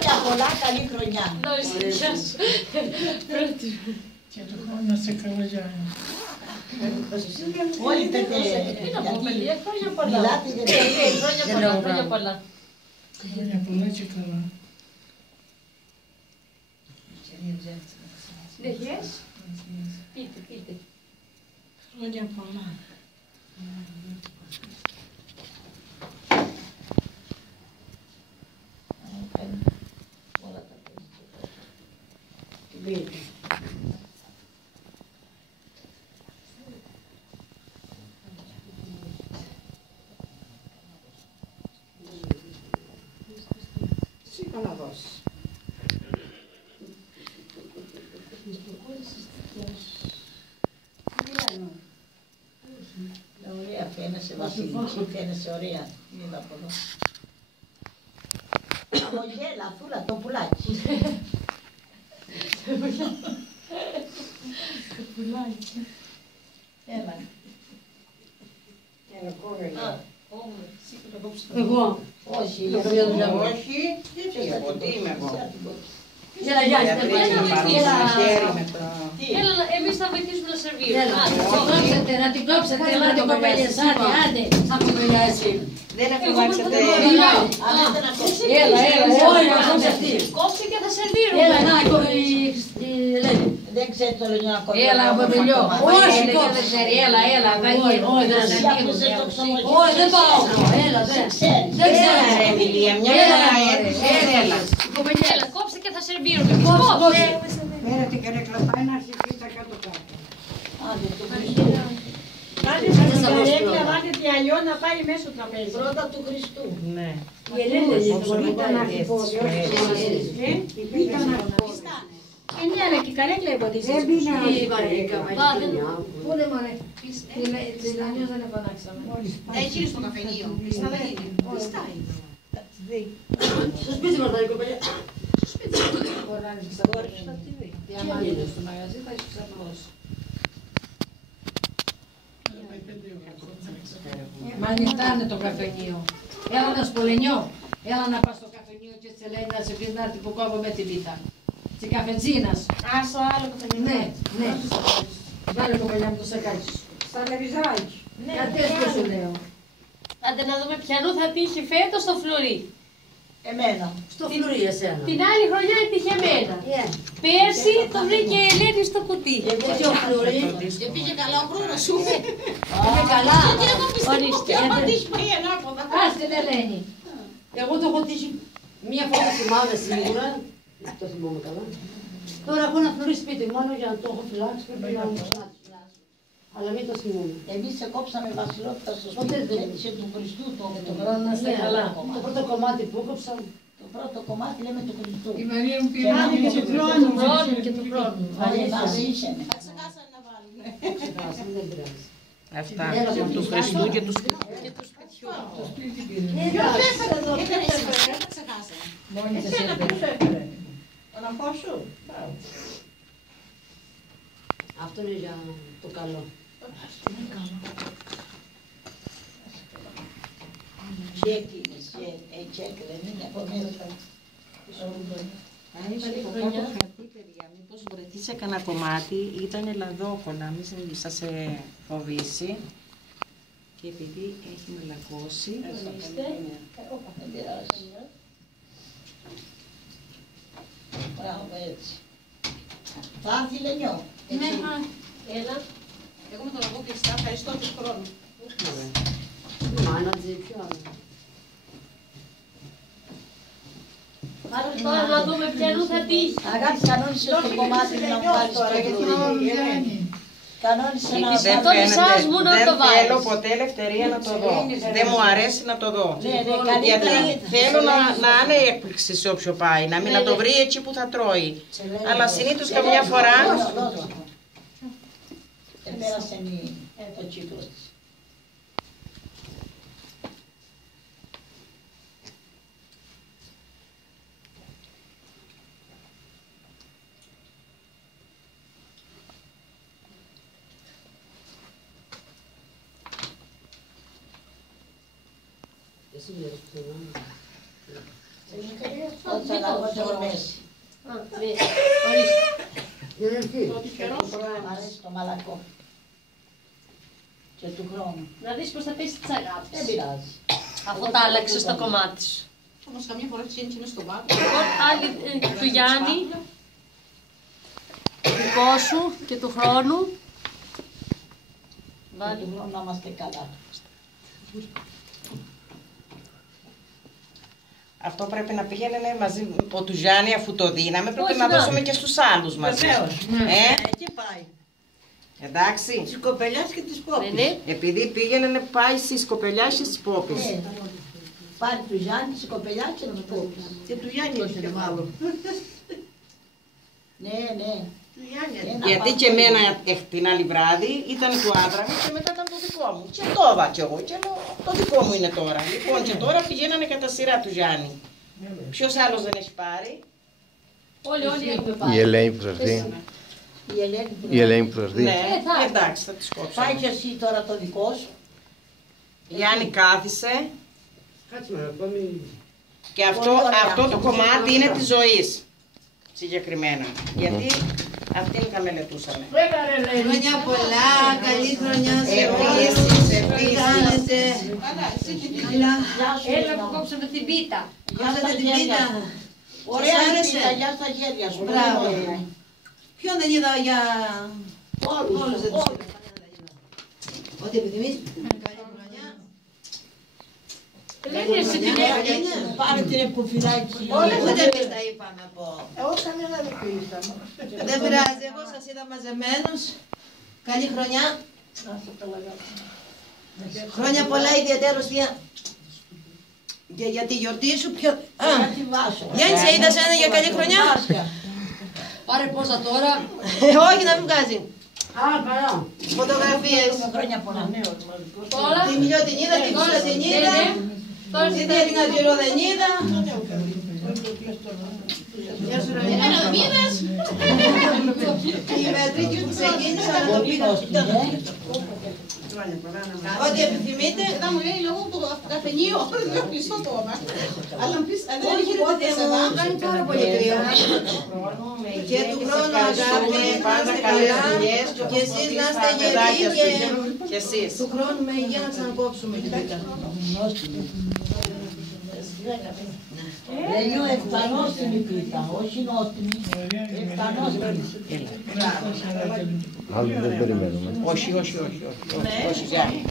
Χρόνια πολλά, καλή χρονιά. Γεια σου. Και το χρόνο σε καλά, Γιάννη. Όλοι τέτοια. Τι να πω, παιδιά, χρόνια πολλά. Μιλάτε για Χρόνια πολλά. Χρόνια πολλά και καλά. Δεν γες? Πείτε. Χρόνια πολλά. Σήκω να δώσεις. Ωραία, φαίνεσαι Βασιλική, φαίνεσαι ωραία. Είδα από εδώ. Αμογέλα, φούλα, το πουλάκι. Το πουλάκι. Έλα. Εγώ. Όχι, Όχι. τι είμαι εγώ. Έλα, Έλα, εμείς θα βοηθήσουμε να σερβίρουμε. να την κόψετε, ελάτε κοπέλιες, άντε, σαν κοπέλια εσύ. Δεν αφημάξετε. Έλα, όχι, να κόψε αυτή. Κόψε και θα σερβίρουμε. Έλα, να, η Ελένη. Δεν ξέρει το λενιό να κόψει. Έλα, κοπελιό. Όχι, δεν ξέρει, έλα, όχι, δεν σερβίρουμε. Όχι, δεν πάω, έλα, δεν ξέρει. Εμιλία, μια Έλα, κόψε και θα σερβίρουμε. Κόψε. Πέρα την καρέκλα πάει να αρχίσει τα κάτω-κάτω. Άντε, το Χριστού. Βάλτε τη αλλιώ να πάει μέσα στο τραπέζι. Πρώτα του Χριστού. Ναι. Η Ελένη Ήταν αρχιπόδι, όχι ήταν αρχιπόδι. Ναι, αλλά και η καρέκλα υποτίθεται. Δεν πήγα Πού είναι μωρέ. Της Λανιός δεν επανάξαμε. Δεν γίνει στο καφενείο. Πιστά δεν είναι. Πιστά είναι. Στο σπίτι μας τα κοπέλια. Μπορεί να είναι στα TV. Τι άμα είναι στο μαγαζί θα είσαι απλώς. Μα ανοιχτά είναι το καφενείο. Έλα να σπολενιώ. Έλα να πας στο καφενείο και της Ελένη να σε πεις να έρθει που κόβω με τη βήτα. Της καφετζίνας. Στο άλλο καφενείο. Ναι. Βάλε κοπέλια μου το σακάκι σου. Στα λεβιζάκι. Γιατί έτσι σου λέω. Άντε να δούμε ποιανού θα τύχει φέτος στο φλουρί. Εμένα. Στο φλουρί εσένα. Την άλλη χρονιά έτυχε εμένα. Πέρσι το βρήκε η Ελένη στο κουτί. Και ο φλουρί. Και πήγε καλά ο χρόνος σου. Πήγε καλά. Και εγώ πιστεύω ότι θα πατήσει πάει ανάποδα. Ας την Ελένη. Εγώ το έχω τύχει μία φορά θυμάμαι σίγουρα. Το θυμάμαι καλά. Τώρα έχω ένα φλουρί σπίτι μόνο για να το έχω φυλάξει. Πρέπει να μου ξανά. Αλλά μην το θυμούμε. Εμείς σε κόψαμε βασιλότητα στο Ποτέ σπίτι δεν. και του Χριστού το χρόνο να είστε καλά. Το κομμάτι. πρώτο κομμάτι που έκοψα. Το πρώτο κομμάτι λέμε του Χριστού. Η Μαρία μου πήρε Και και του χρόνου. Και του χρόνου. Όλοι μας είσαι. Θα ξεχάσανε να βάλουν. Ξεχάσαμε, δεν πειράζει. Αυτά. Του Χριστού και του σπιτιού. Το σπίτι πήρε. Ποιος έφερε εδώ, ποιος έφερε, δεν τα ξεχάσανε. Μόνοι σας Εσένα έφερε. ποιος έφερε. Τον αφό σου. Αυτό είναι για το καλό. Τσέκ είναι, τσέκ δεν είναι από μέσα. Αν είστε από κάτω χαρτί, παιδιά, μήπως βρεθείς κανένα κομμάτι, ήταν λαδόκολλα, μην σας φοβήσει. Και επειδή έχει μελακώσει, Δεν πειράζει. Μπράβο, έτσι. Θα έρθει Λενιό. Έλα. Εγώ με τον αγώ κλειστά, ευχαριστώ του χρόνου. Μάνατζι, ποιο άλλο. Άντε τώρα να δούμε ποιανού θα τύχει. Αγάπη, κανόνισε το κομμάτι να μου βάλεις το φλουρί. Κανόνισε να δεν Αυτό εσάς μου να το βάλεις. θέλω ποτέ ελευθερία να το δω. Δεν μου αρέσει να το δω. Γιατί θέλω να είναι έκπληξη σε όποιο πάει, να μην να το βρει εκεί που θα τρώει. Αλλά συνήθως καμιά φορά. Πέρασε το κύκλο της. Εσύ βλέπεις πουθενά. Θα λαγότερο μέση. Μ' αρέσει το μαλακό. Και του χρόνου. Να δεις πώς θα πέσει της αγάπης. Δεν πειράζει. Αφού τα άλλαξε στο κομμάτι σου. Όμως καμιά φορά τσίντσι είναι στο βάθο. Λοιπόν, άλλη του Γιάννη, δικό σου και του χρόνου. Και του χρόνου να είμαστε καλά. Αυτό πρέπει να πήγαινε μαζί ο του Γιάννη, αφού το δίναμε, πρέπει Όχι, να να. δώσουμε και στους άλλους μαζί. Εκεί πάει. Εντάξει. Της κοπελιάς και της Πόπης. Ναι. Επειδή πήγαινε πάει στις κοπελιάς και στις Πόπης. Πάρει του Γιάννη, της κοπελιάς και της Πόπης. Και του Γιάννη έχει και μάλλον. Ναι, ναι. Του Γιάννη. Ένα Γιατί και εμένα την άλλη βράδυ ήταν του άντρα μου και μετά ήταν το δικό μου. Και το είδα κι εγώ και λέω το δικό μου είναι τώρα. Λοιπόν και τώρα πηγαίνανε κατά σειρά του Γιάννη. Ποιος άλλος δεν έχει πάρει? Όλοι έχουμε πάρει. Η Ελένη που θα έρθει. Η Ελένη που Η Ελένη που θα έρθει. Ναι, θα. εντάξει, θα τις κόψω. πάει και εσύ τώρα το δικό σου. Γιάννη κάθισε Κάτσε με, πάμε. και αυτό το κομμάτι είναι της ζωής. Συγκεκριμένα. Γιατί αυτήν θα μελετούσαμε. Χρόνια πολλά, καλή χρονιά σε όλους. Επίσης. Κάνετε. Καλά. Έλα που κόψαμε την πίτα. Κάσατε την πίτα. Ωραία Σας άρεσε. άρεσε? Γεια στα χέρια σου. Μπράβο. Πολύ ωραία. Ποιον δεν είδα για Όλους. όλους δεν τους είδα. Ό,τι επιθυμείς. Καλή χρονιά. Ελένη, εσύ την είναι. Πάρε την επουφυλάκη. Ούτε εμείς τα είπαμε από. Εγώ κανένα δεν πήρα. Δεν πειράζει, εγώ σας είδα μαζεμένους. Καλή χρονιά. Χρόνια πολλά ιδιαίτερος για τη γιορτή σου. Γιάννη, σε είδα σένα για καλή χρονιά. Πάρε πόσα τώρα. Όχι να μην βγάζει. Α, καλά. Φωτογραφίες. Χρόνια πολλά. Όλα. Την Μιλιό την είδα, την Κούλα την είδα. Τώρα Την Έλληνα Τζιρό δεν είδα. Εμένα δεν είδες. Η Βεατρίκη που ξεκίνησα να το πήγα. Ό,τι επιθυμείτε. Θα μου λέει λόγω του καφενείου, δεν κλειστό το όνομα. Αλλά αν πεις, δεν Όχι, έχει πότε δεν σε μου κάνει πάρα πολύ κρύο. Και του χρόνου αγάπη, να είστε καλά. Και εσείς να είστε γεροί Και εσείς. του χρόνου με υγεία να ξανακόψουμε την πίτα. Ελιού εφτανόστιμη πίτα, όχι νότιμη. Εφτανόστιμη. Άλλο δεν περιμένουμε. Όχι, όχι, όχι. Όχι, Γιάννη.